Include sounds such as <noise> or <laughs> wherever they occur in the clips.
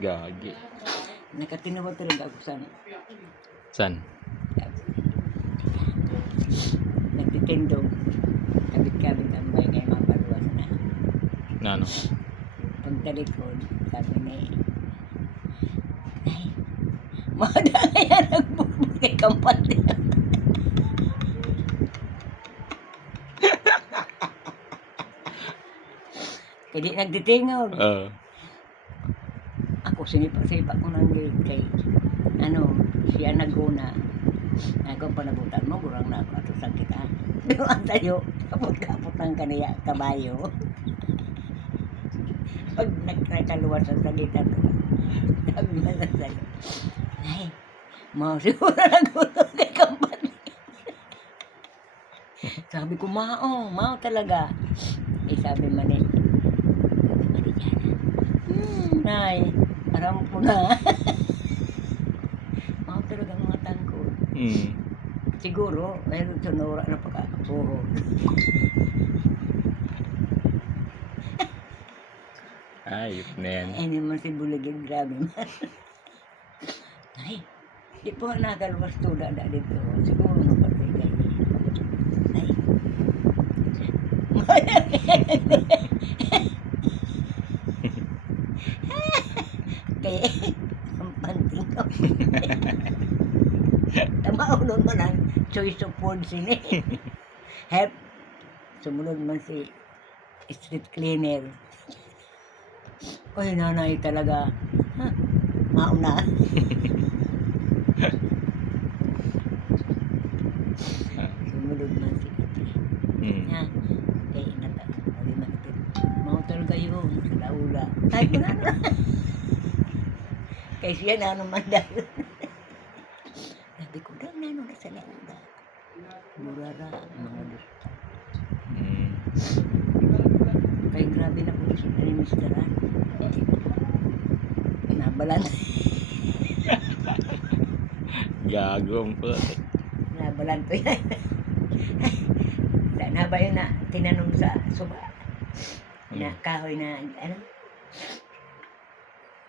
Gagi. Nakatinawa talaga ako sa San? nagtitindog. Kabit-kabit ang may kay mapaluwas na. Na ano? Pagtalikod, sabi ni Ay, mga kaya nagbubog kay kampante. <laughs> Kaya di nagtitingog. Oo. Ako sinipa-sipa ko ng gate kay ano, siya naguna. Ako panabutan mo, gurang na ako ato sakit ha. Pero <laughs> ang tayo, kapot-kapot ng kaniya, kabayo. <laughs> Pag nagkakaluwas sa sakit ato, sabi mo sa sayo, ay, mau siguro nagulo kay kampani. <laughs> sabi ko, mao, mao talaga. Eh, sabi man eh, Hmm, nay, aram ko na. <laughs> Talaga ang mga tangkod. Mm. Siguro, mayroon tunura na pagkakapuho. <laughs> Ayop na yan. Ay, naman si Buligid, grabe man. <laughs> Ay, di po nga nakaluwas to dada dito. Siguro napatay kayo. Ay. Kaya, <laughs> ang panting <laughs> ko. Tama mo ang choice of words ini. <laughs> Help. Sumunod man si street cleaner. Oy, nanay talaga. Ha? Mauna. Sumunod man si Mm. Ha? Kaya nata. Sabi man ito. Mau talaga yun. Sa laula. Ay, ko na na. Kaya siya na naman dahil. <laughs> Sabi ko, daw na na sa laula. Murara, mga gusto. Mm. Kaya grabe na po siya ni Mr. Han. Nabalan. <laughs> Gago ang puti. Nabalan to yan. Sana ba yun na tinanong sa suba? Na kahoy na ano?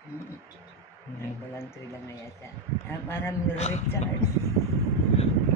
Mm. Ay, balantoy hmm. lang ay ata. Ah, parang Rick Charles. <laughs>